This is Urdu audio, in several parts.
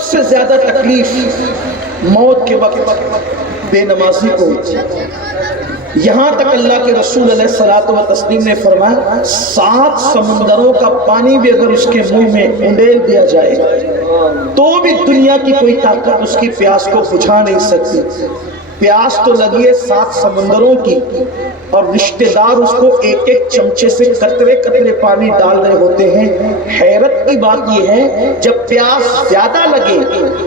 سب سے زیادہ تکلیف موت کے وقت بے نمازی کو ہوتی ہے۔ یہاں تک اللہ کے رسول علیہ الصلوۃ والتسلیم نے فرمایا 7 سمندروں کا پانی بھی اگر اس کے منہ میں انڈیل دیا جائے تو بھی دنیا کی کوئی طاقت اس کی پیاس کو بجھا نہیں سکتی۔ پیاس تو لگی ہے 7 سمندروں کی، اور رشتہ دار اس کو ایک ایک چمچے سے قطرے قطرے پانی ڈال رہے ہوتے ہیں۔ حیرت کی بات یہ ہے جب پیاس زیادہ لگے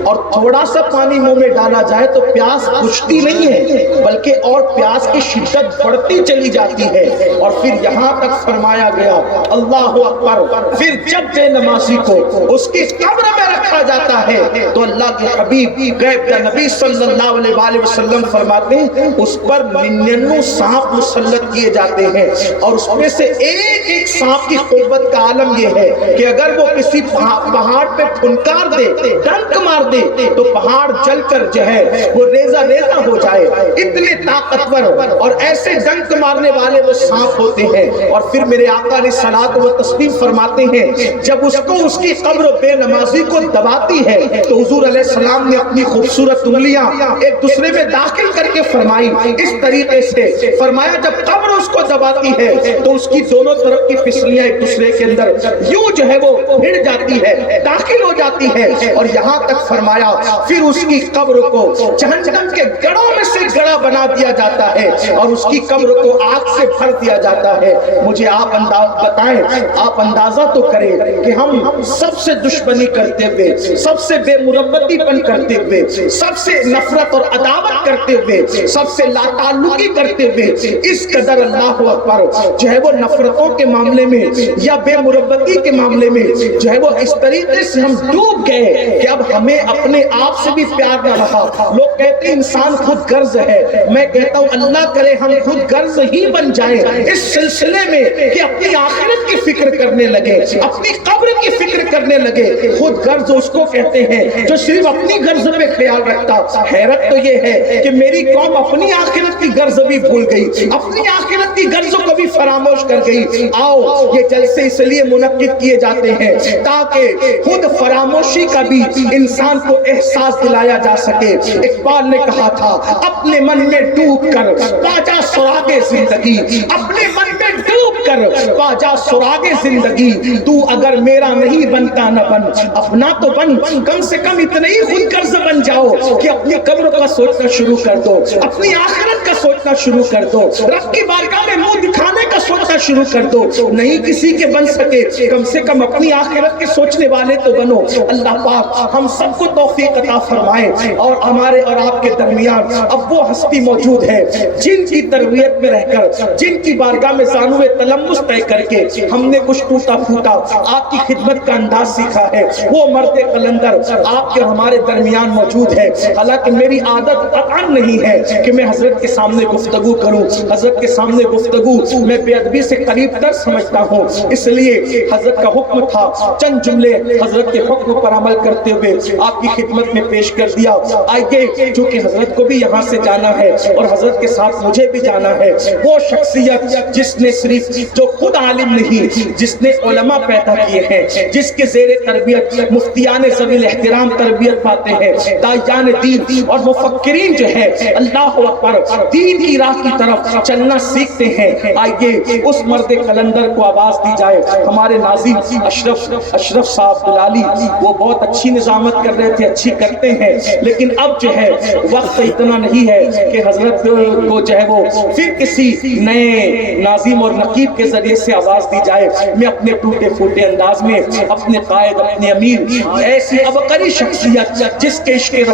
اور تھوڑا سا پانی منہ میں ڈالا جائے تو پیاس بجھتی نہیں ہے بلکہ اور پیاس کی شدت بڑھتی چلی جاتی ہے۔ اور پھر یہاں تک فرمایا گیا اللہ اکبر، پھر جب بے نمازی کو اس کی قبر میں رکھا جاتا ہے تو اللہ کے حبیب غیب کا نبی صلی اللہ علیہ وآلہ وسلم فرماتے ہیں اس پر 99 سانپ مسلط کیے جاتے ہیں، اور اس میں سے ایک ایک سانپ کی قوت کا عالم یہ ہے کہ اگر وہ کسی پہاڑ پہ پھنکار دے، ڈنک مار دے تو پہاڑ جل کر جو ہے وہ ریزہ ریزہ ہو جائے۔ اتنے طاقتور اور ایسے ڈنک مارنے والے وہ سانپ ہوتے ہیں۔ اور پھر میرے آقا علیہ الصلوۃ والتسلیم فرماتے ہیں جب اس کو اس کی قبر بے نمازی کو دباتی ہے تو حضور علیہ السلام نے اپنی خوبصورت انگلیاں ایک دوسرے میں داخل کر کے فرمائی اس طریقے سے، فرمایا جب قبر اس کو دباتی ہے تو اس کی دونوں طرف کی پسلیاں ایک دوسرے کے اندر یوں جو ہے وہ بھڑ جاتی ہے، داخل ہو جاتی ہے۔ اور یہاں تک فرمایا پھر اس کی قبر کو جہنم کے گڑھوں میں سے گڑھا بنا دیا جاتا ہے اور اس کی قبر کو آگ سے بھر دیا جاتا ہے۔ مجھے آپ بتائیں، آپ اندازہ تو کریں کہ ہم سب سے دشمنی کرتے ہوئے، سب سے بے مربتی پن کرتے ہوئے، سب سے نفرت اور عداوت کرتے ہوئے، سب سے لا تعلقی کرتے ہوئے، اس قدر اللہ اکبر جو ہے وہ نفرتوں کے معاملے میں یا بے مربتی کے معاملے میں جو ہے وہ اس طریقے سے ہم ڈوب گئے کہ اب ہمیں اپنے آپ سے بھی پیار نہ رہا۔ لوگ کہتے ہیں انسان خود غرض ہے، میں کہتا ہوں اللہ کرے ہم خود غرض ہی بن جائیں اس سلسلے میں کہ اپنی آخرت کی فکر کرنے لگے، اپنی قبر کی فکر کرنے لگے۔ خود غرض اس کو کہتے ہیں جو صرف اپنی غرض پہ خیال رکھتا۔ حیرت تو یہ ہے کہ میری قوم اپنی آخرت کی غرض بھی بھول گئی، اپنی آخرت کی غرضوں کو بھی فراموش کر گئی۔ آؤ یہ جلسے اس لیے منعقد کیے جاتے ہیں تاکہ خود فراموشی کا بھی انسان کو احساس دلایا جا سکے۔ اقبال نے کہا تھا اپنے من میں ڈوب کر پاجا سراغ زندگی، اپنے من میں ڈوب کر پاجا سراغ زندگی، تو اگر میرا نہیں بنتا نہ بن، اپنا تو بن، کم سے کم اتنے ہی خود غرض بن جاؤ کہ اپنی قبر کا سوچنا شروع کر دو، اپنی آخرت کا سوچنا شروع کر دو، رب کی بارگاہ میں منہ دکھانے کا سوچنا شروع کر دو۔ نہیں کسی کے بن سکے کم سے کم اپنی آخرت کے سوچنے والے تو بنو۔ اللہ پاک ہم سب کو توفیق عطا فرمائے اور ہمارے اور آپ کے درمیان اب وہ ہستی موجود ہے جن کی تربیت میں رہ کر، جن کی بارگاہ میں زانو تلمس طے کر کے ہم نے کچھ ٹوٹا پھوٹا آپ کی خدمت کا انداز سیکھا ہے، وہ مرد قلندر آپ کے ہمارے درمیان موجود ہے۔ حالانکہ میری عادت قطعاً نہیں ہے کہ میں حضرت کے سامنے گفتگو کروں، حضرت کے سامنے گفتگو میں بے ادبی سے قریب تر سمجھتا ہوں، اس لیے حضرت کا حکم تھا چند جملے حضرت کے حکم پر عمل کرتے ہوئے آپ کی خدمت میں پیش کر دیا۔ آئیے چونکہ حضرت کو بھی یہاں سے جانا ہے اور حضرت کے ساتھ مجھے بھی جانا ہے، وہ شخصیت جس نے صرف جو خود عالم نہیں، جس نے علماء پیدا کیے ہیں، جس کے زیر تربیت مفتیان ذوی احترام تربیت پاتے ہیں، داعیان دین اور مفکرین جو ہے اللہ اکبر دین کی راہ کی طرف چلنا سیکھتے ہیں۔ آئیے اس مرد قلندر کو آواز دی جائے۔ ہمارے ناظم اشرف صاحب بلالی وہ بہت اچھی نظامت کر رہے تھے، اچھی کرتے ہیں، لیکن اب جو ہے وقت اتنا نہیں ہے کہ حضرت کو جو ہے وہ پھر کسی نئے ناظم اور نقیب کے ذریعے سے آواز دی جائے۔ میں اپنے ٹوٹے پھوٹے انداز میں اپنے قائد، اپنے امیر، ایسی عبقری شخصیت جس کے عشق رسول